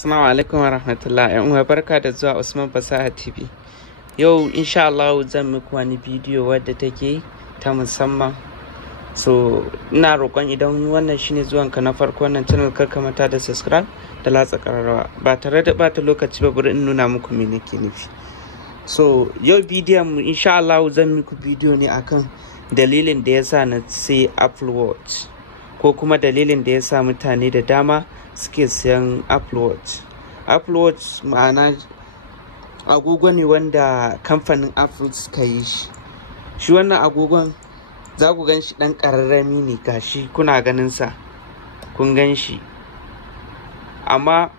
Assalamu alaikum warahmatullahi uwa, barka da zuwa Usman Fasaha TV. Yau insha Allah zan muku wani bidiyo wadda take ta musamman. So ina roƙon idan wannan shine zuwanka na farko wannan channel, kar ka manta da subscribe da latsa ƙararrawa. Ba tare da bata lokaci ba, bari in nuna muku me nake nufi. So yau bidiyon mu insha Allah zan muku bidiyo ne akan dalilin da yasa na sai Apple Watch, ko kuma dalilin da yasa mutane da dama suke siyan Apple Watch. Apple Watch ma'ana agogo ne wanda kamfanin Apple suka yi shi wannan agogon za ku gan shi ɗan ƙararrami ne, gashi kuna ganin sa, kun gan shi, amma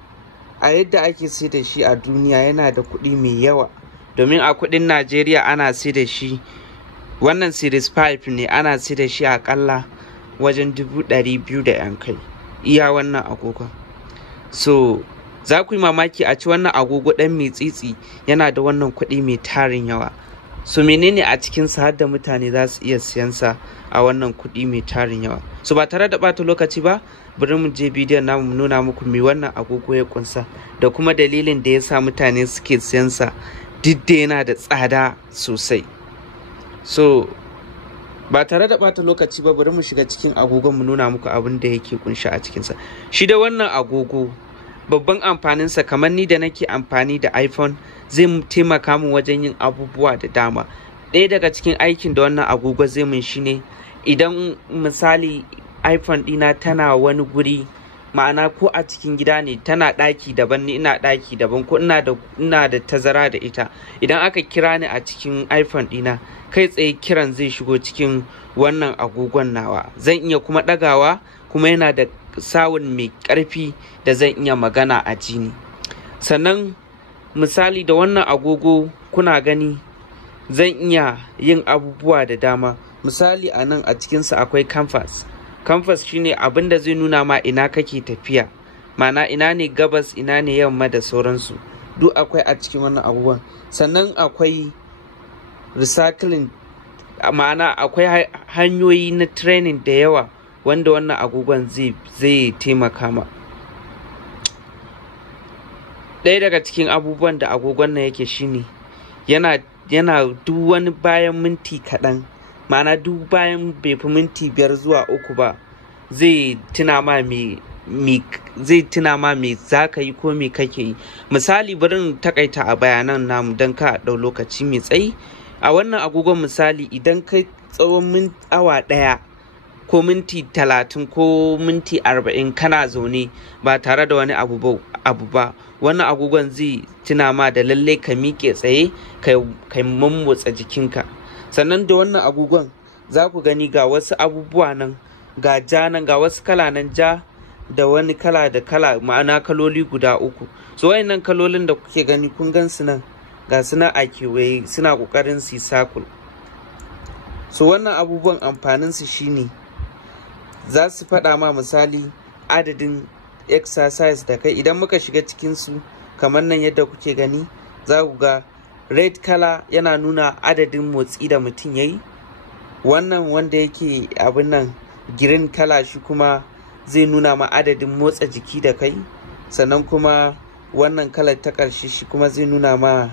a yadda ake sai da shi a duniya yana da kuɗi mai yawa, domin a kuɗin Najeriya ana sai da shi, wannan series 5 ne, ana sai da shi aƙalla wajen 200,000 da yan kai iya wannan agogon. So za ku yi mamaki a ci wannan agogo ɗan mai tsitsi yana da wannan kuɗi mai tarin yawa. So menene a cikinsa har da mutane za su iya siyansa a wannan kuɗi mai tarin yawa? So ba tare da ɓata lokaci ba, bari mu je bidiyon namu mu nuna muku me wannan agogo ya kunsa da kuma dalilin da ya sa mutane suke siyansa duk da yana da tsada sosai. So ba tare da ɓata lokaci ba, bari mu shiga cikin agogon mu nuna muku abin da yake kunshi a cikinsa. Shi da wannan agogo babban amfaninsa, kamar ni da nake amfani da iPhone, zai taimaka min wajen yin abubuwa da dama. Ɗaya daga cikin aikin da wannan agogo zai min shine, idan misali iPhone ɗina tana wani guri, ma'ana ko a cikin gida ne, tana ɗaki daban ni ina ɗaki daban, ko ina da tazara da ita, idan aka kira ni a cikin iPhone ɗina, kai tsaye kiran zai shigo cikin wannan agogon nawa, zan iya kuma ɗagawa, kuma yana da sawun mai ƙarfi da zan iya magana a jini. Sannan misali da wannan agogo kuna gani zan iya yin abubuwa da dama. Misali a nan a cikinsa akwai compass. Compass shine abin da zai nuna ma ina kake tafiya, ma'ana ina ne gabas, ina ne yamma da sauransu, duk akwai a cikin wannan agogon. Sannan akwai recycling, ma'ana akwai hanyoyi na training da yawa wanda wannan agogon zai taimaka ma. Ɗaya daga cikin abubuwan da agogon nan yake shine yana duk wani bayan minti kaɗan, ma'ana duk bayan bai fi minti 5 zuwa 3 ba, zai tuna ma me za ka yi ko me kake yi. Misali bari in takaita a bayanan namu don ka ɗau lokaci mai tsayi. A wannan agogon misali idan kai tsawon awa 1 ko minti 30 ko minti 40 kana zaune ba tare da wani abu ba, wannan agogon zai tuna ma da lalle ka miƙe tsaye kai mammotsa jikinka. Sannan da wannan agogon za ku gani ga wasu abubuwa nan, ga ja nan, ga wasu kala nan, ja da wani kala da kala, ma'ana kaloli guda 3. So wayannan kalolin da kuke gani kun gan su nan, ga suna a kewaye suna ƙoƙarin su circle. So wannan abubuwan amfaninsu shine za su faɗa ma misali adadin exercise da kai. Idan muka shiga cikinsu kamar nan yadda kuke gani, za ku ga red color yana nuna adadin motsi da mutum ya yi. Wannan wanda yake abin nan green color shi kuma zai nuna ma adadin motsa jiki da kai. Sannan kuma wannan kalar ta ƙarshe shi kuma zai nuna ma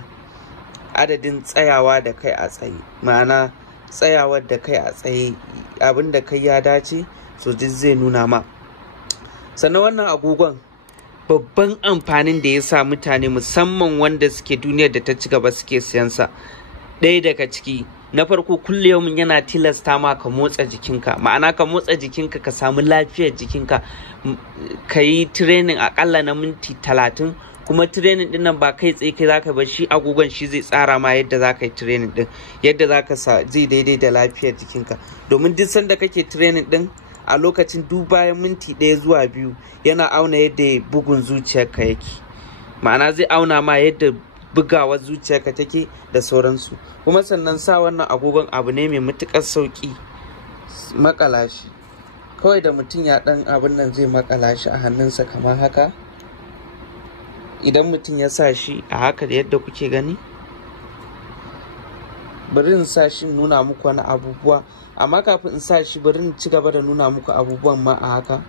adadin tsayawa da kai a tsaye, ma'ana tsayawar da kai a tsaye, abin da kai ya dace, so duk zai nuna ma. Sannan wannan agogon babban amfanin da ya sa mutane musamman wanda suke duniyar da ta ci gaba suke siyansa, ɗaya daga ciki, na farko kullum yana tilasta ma ka motsa jikinka, ma'ana ka motsa jikinka ka samu lafiyar jikinka, ka yi training akalla na minti 30, kuma training din nan ba kai tsaye kai zaka bar shi, agogon shi zai tsara ma yadda zaka yi training din, yadda zaka zai daidai da lafiyar jikinka. Domin duk sanda kake training din, a lokacin duk bayan minti 1 zuwa 2 yana auna yadda bugun zuciyarka yake, ma'ana zai auna ma yadda bugawar zuciyarka take da sauransu. Kuma sannan sa wannan agogon abu ne mai matuƙar sauƙi makala shi. Kawai da mutum ya ɗan abin nan zai makala shi a hannunsa kamar haka. Idan mutum ya sa shi a haka da yadda kuke gani, bari in sa shi nuna muku wani abubuwa, amma kafin in sa shi bari in ci gaba da nuna muku abubuwan ma a haka.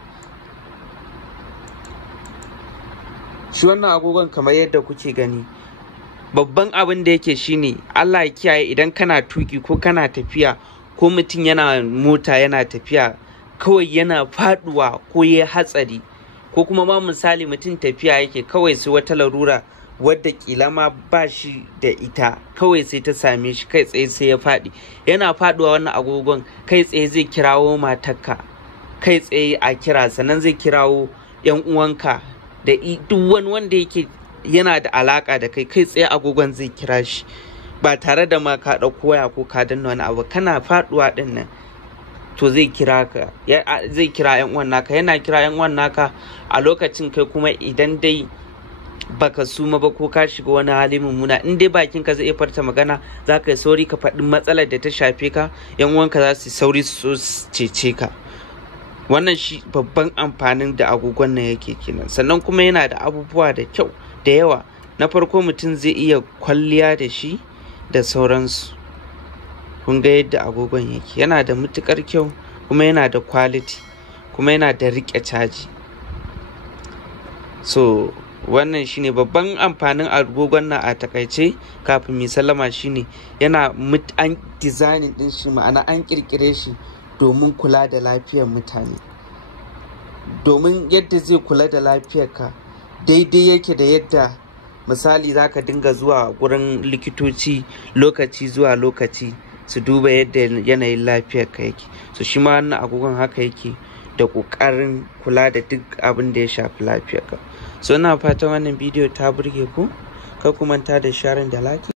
Shi wannan agogon kamar yadda kuke gani, babban abin da yake shine Allah ya kiyaye idan kana tuki ko kana tafiya ko mutum yana mota yana tafiya kawai yana faduwa ko ya hatsari, ko kuma ma misali mutum tafiya yake kawai sai wata larura wadda kila ma ba shi da ita kawai sai ta same shi, kai tsaye sai ya faɗi. Yana faduwa wannan agogon kai tsaye zai kirawo matarka, kai tsaye a kira, sannan zai kirawo 'yan uwanka da duk wani wanda yake yana da alaka da kai, kai tsaye agogon zai kira shi ba tare da ma ka ɗauko waya ko ka danna wani abu. Kana faduwa din nan to zai kira ka, zai kira 'yan uwan naka, yana kira 'yan uwan naka a lokacin kai kuma idan dai baka suma ba ko ka shiga wani hali mummuna, in dai bakin ka zai iya farta magana, za ka yi sauri ka faɗi matsalar da ta shafe ka, 'yan uwanka za su sauri su cece ka. Wannan shi babban amfanin da agogon nan yake kenan. Sannan kuma yana da abubuwa da kyau da yawa. Na farko mutum zai iya kwalliya da shi da sauransu. Kun ga yadda agogon yake, yana da matukar kyau kuma yana da quality kuma yana da riƙe caji. So wannan shine babban amfanin agogon nan a takaice. Kafin mu sallama shine yana an designing din shi, ma'ana an kirkire shi domin kula da lafiyar mutane, domin yadda zai kula da lafiyarka daidai yake da yadda misali zaka dinga zuwa gurin likitoci lokaci zuwa lokaci su duba yadda yanayin lafiyarka yake. So shi ma wannan agogon haka yake da ƙoƙarin kula da duk abin da ya shafi lafiyarka. So ina fatan wannan bidiyo ta burge ku, kar ku manta da sharing da like.